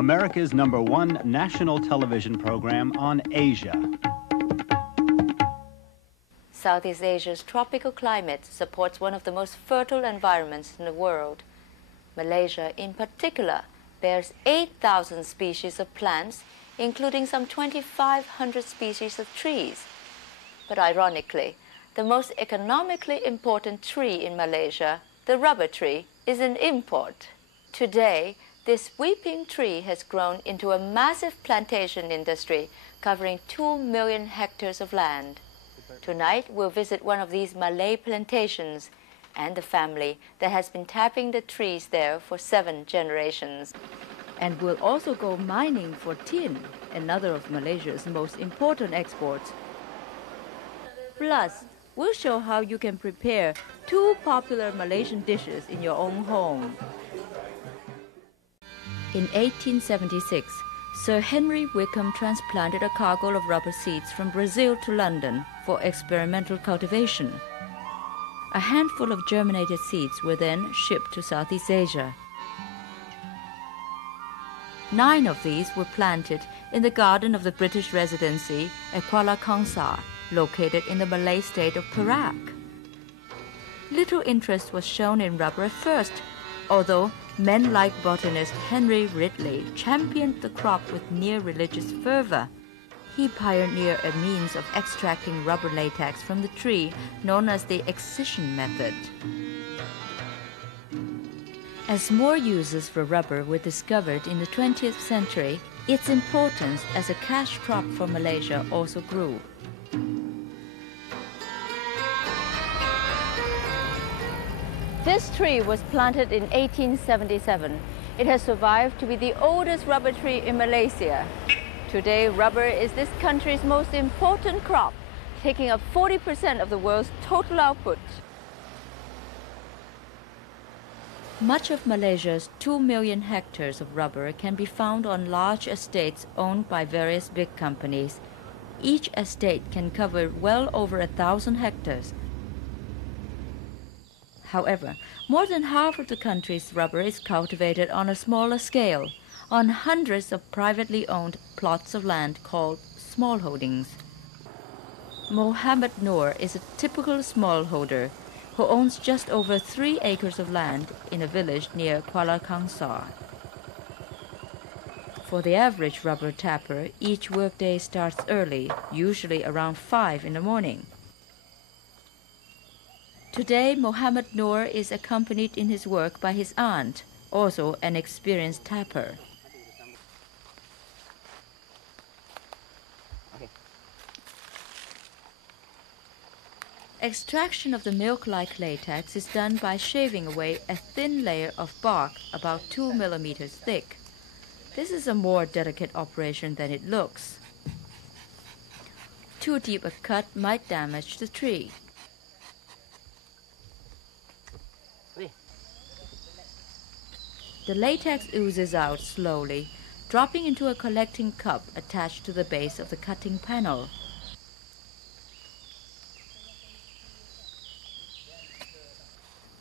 America's #1 national television program on Asia. Southeast Asia's tropical climate supports one of the most fertile environments in the world. Malaysia, in particular, bears 8,000 species of plants, including some 2,500 species of trees. But ironically, the most economically important tree in Malaysia, the rubber tree, is an import. Today, this weeping tree has grown into a massive plantation industry covering 2 million hectares of land. Tonight, we'll visit one of these Malay plantations and the family that has been tapping the trees there for 7 generations. And we'll also go mining for tin, another of Malaysia's most important exports. Plus, we'll show how you can prepare 2 popular Malaysian dishes in your own home. In 1876, Sir Henry Wickham transplanted a cargo of rubber seeds from Brazil to London for experimental cultivation. A handful of germinated seeds were then shipped to Southeast Asia. 9 of these were planted in the garden of the British Residency at Kuala Kangsar, located in the Malay state of Perak. Little interest was shown in rubber at first, although men like botanist Henry Ridley championed the crop with near religious fervor. He pioneered a means of extracting rubber latex from the tree known as the excision method. As more uses for rubber were discovered in the 20th century, its importance as a cash crop for Malaysia also grew. This tree was planted in 1877. It has survived to be the oldest rubber tree in Malaysia. Today, rubber is this country's most important crop, taking up 40% of the world's total output. Much of Malaysia's 2 million hectares of rubber can be found on large estates owned by various big companies. Each estate can cover well over 1,000 hectares. However, more than half of the country's rubber is cultivated on a smaller scale, on hundreds of privately owned plots of land called smallholdings. Mohammed Noor is a typical smallholder who owns just over 3 acres of land in a village near Kuala Kangsar. For the average rubber tapper, each workday starts early, usually around 5 in the morning. Today, Mohammed Noor is accompanied in his work by his aunt, also an experienced tapper. Extraction of the milk-like latex is done by shaving away a thin layer of bark about 2 millimeters thick. This is a more delicate operation than it looks. Too deep a cut might damage the tree. The latex oozes out slowly, dropping into a collecting cup attached to the base of the cutting panel.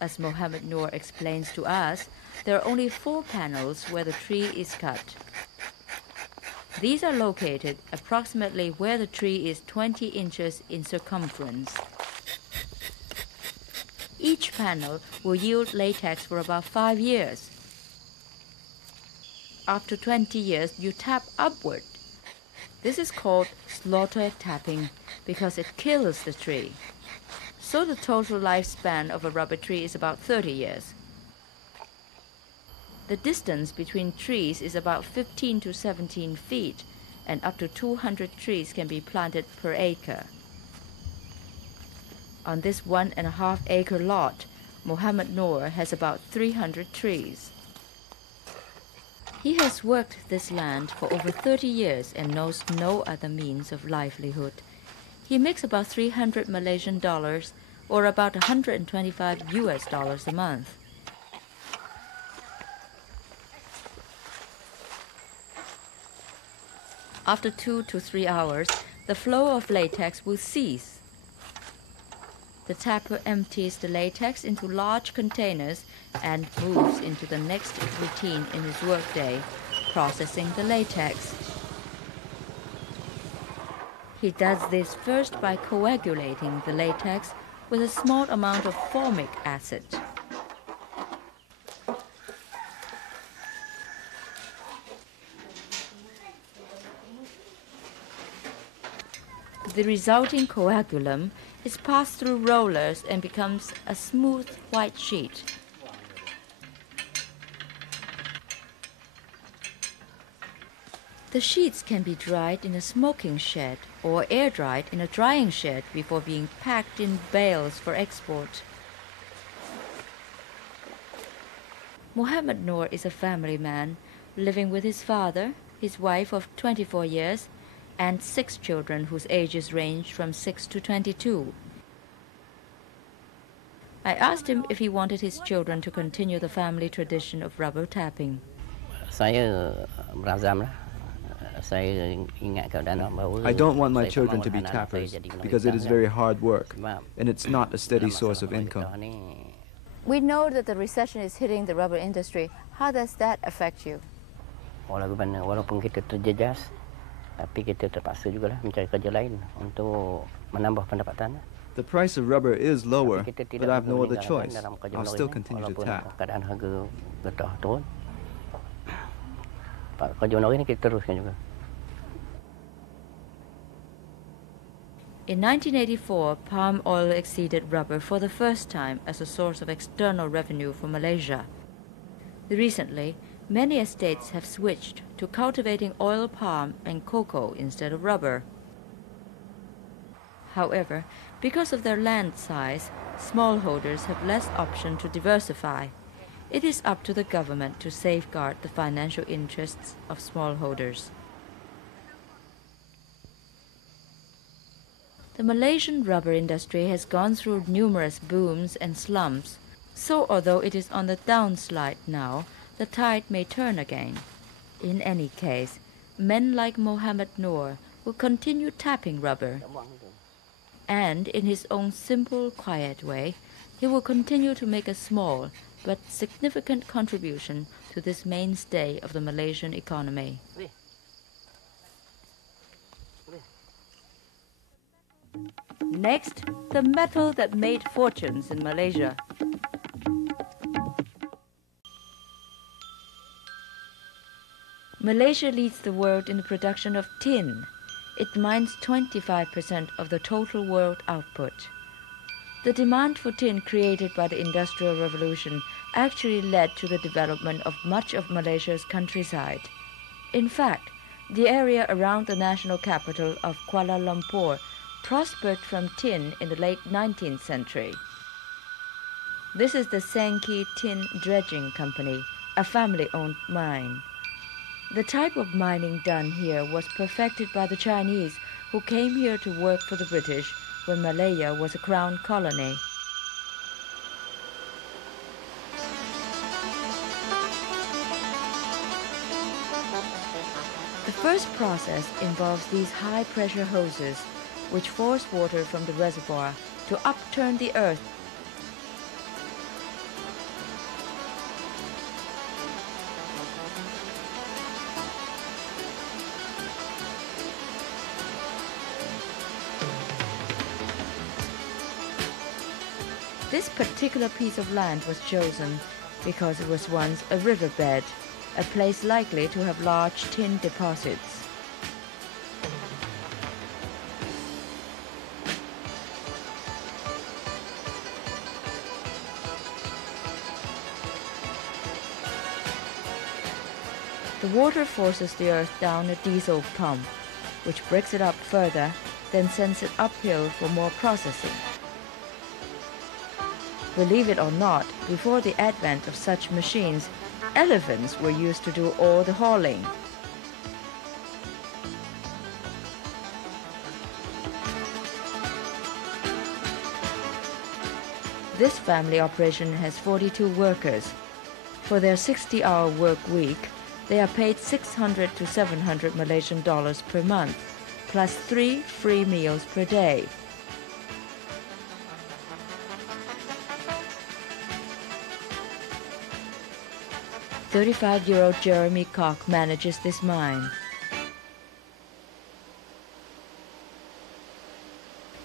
As Mohammed Noor explains to us, there are only 4 panels where the tree is cut. These are located approximately where the tree is 20 inches in circumference. Each panel will yield latex for about 5 years. After 20 years, you tap upward. This is called slaughter tapping because it kills the tree. So the total lifespan of a rubber tree is about 30 years. The distance between trees is about 15 to 17 feet, and up to 200 trees can be planted per acre. On this 1.5 acre lot, Mohammed Noor has about 300 trees. He has worked this land for over 30 years and knows no other means of livelihood. He makes about 300 Malaysian dollars or about 125 US dollars a month. After 2 to 3 hours, the flow of latex will cease. The tapper empties the latex into large containers and moves into the next routine in his workday, processing the latex. He does this first by coagulating the latex with a small amount of formic acid. The resulting coagulum is passed through rollers and becomes a smooth white sheet. The sheets can be dried in a smoking shed or air-dried in a drying shed before being packed in bales for export. Mohammed Noor is a family man living with his father, his wife of 24 years, and 6 children whose ages range from 6 to 22. I asked him if he wanted his children to continue the family tradition of rubber tapping. I don't want my children to be tappers because it is very hard work and it's not a steady source of income. We know that the recession is hitting the rubber industry. How does that affect you? Walaupun kita terjejas, tapi kita terpaksa juga mencari kerja lain untuk menambah pendapatan. The price of rubber is lower, but I have no other choice. I'll still continue to tap. Keadaan harga getah turun, kerja ini kita teruskan juga. In 1984, palm oil exceeded rubber for the first time as a source of external revenue for Malaysia. Recently, many estates have switched to cultivating oil palm and cocoa instead of rubber. However, because of their land size, smallholders have less option to diversify. It is up to the government to safeguard the financial interests of smallholders. The Malaysian rubber industry has gone through numerous booms and slumps, so although it is on the downslide now, the tide may turn again. In any case, men like Mohammed Noor will continue tapping rubber. And in his own simple, quiet way, he will continue to make a small but significant contribution to this mainstay of the Malaysian economy. Next, the metal that made fortunes in Malaysia. Malaysia leads the world in the production of tin. It mines 25% of the total world output. The demand for tin created by the Industrial Revolution actually led to the development of much of Malaysia's countryside. In fact, the area around the national capital of Kuala Lumpur prospered from tin in the late 19th century. This is the Sankey Tin Dredging Company, a family-owned mine. The type of mining done here was perfected by the Chinese, who came here to work for the British when Malaya was a crown colony. The first process involves these high-pressure hoses, which force water from the reservoir to upturn the earth. This particular piece of land was chosen because it was once a riverbed, a place likely to have large tin deposits. The water forces the earth down a diesel pump, which breaks it up further, then sends it uphill for more processing. Believe it or not, before the advent of such machines, elephants were used to do all the hauling. This family operation has 42 workers. For their 60-hour work week, they are paid 600 to 700 Malaysian dollars per month, plus 3 free meals per day. 35-year-old Jeremy Koch manages this mine.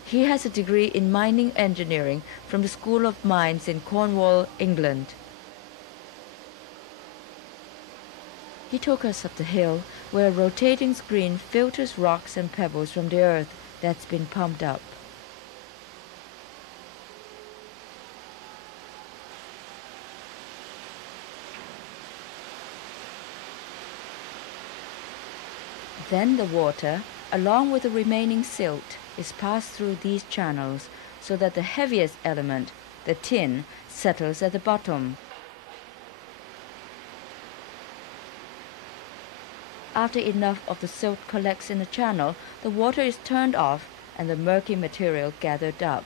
He has a degree in mining engineering from the School of Mines in Cornwall, England. He took us up the hill where a rotating screen filters rocks and pebbles from the earth that's been pumped up. Then the water, along with the remaining silt, is passed through these channels so that the heaviest element, the tin, settles at the bottom. After enough of the silt collects in the channel, the water is turned off and the murky material gathered up.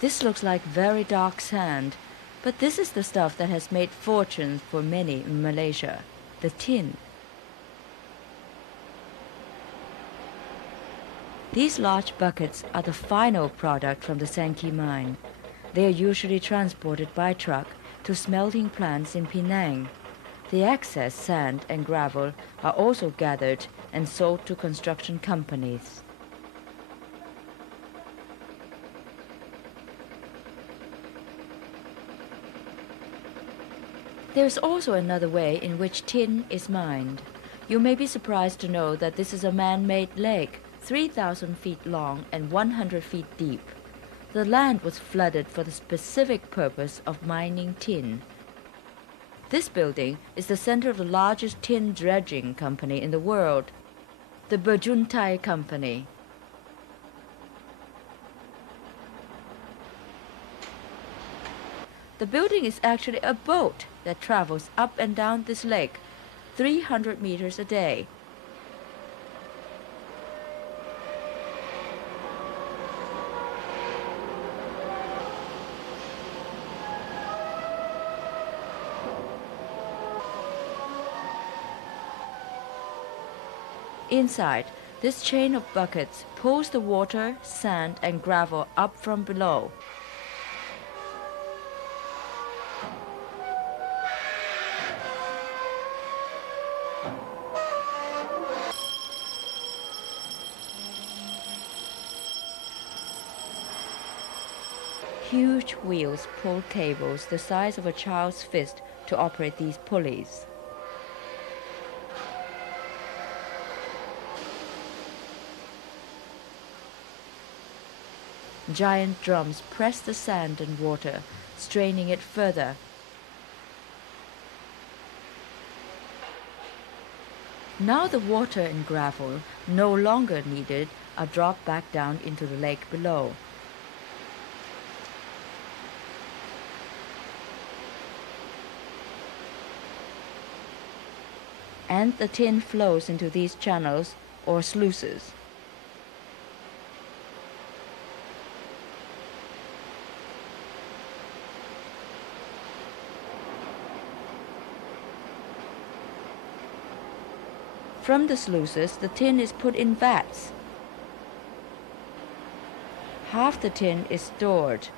This looks like very dark sand, but this is the stuff that has made fortunes for many in Malaysia, the tin. These large buckets are the final product from the Sangki mine. They are usually transported by truck to smelting plants in Penang. The excess sand and gravel are also gathered and sold to construction companies. There is also another way in which tin is mined. You may be surprised to know that this is a man-made lake, 3,000 feet long and 100 feet deep. The land was flooded for the specific purpose of mining tin. This building is the center of the largest tin dredging company in the world, the Rubber.Tin company. The building is actually a boat that travels up and down this lake, 300 meters a day. Inside, this chain of buckets pulls the water, sand, and gravel up from below. Huge wheels pull cables the size of a child's fist to operate these pulleys. Giant drums press the sand and water, straining it further. Now the water and gravel, no longer needed, are dropped back down into the lake below. And the tin flows into these channels or sluices. From the sluices, the tin is put in vats. Half the tin is stored.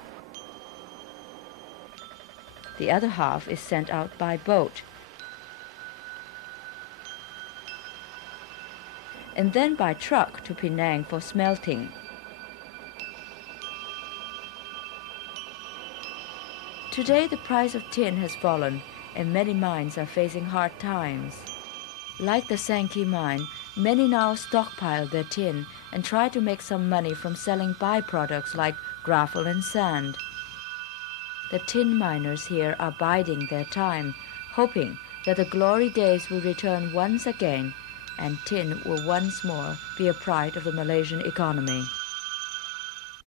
The other half is sent out by boat. And then by truck to Penang for smelting. Today the price of tin has fallen and many mines are facing hard times. Like the Sangki mine, many now stockpile their tin and try to make some money from selling byproducts like gravel and sand. The tin miners here are biding their time, hoping that the glory days will return once again and tin will once more be a pride of the Malaysian economy.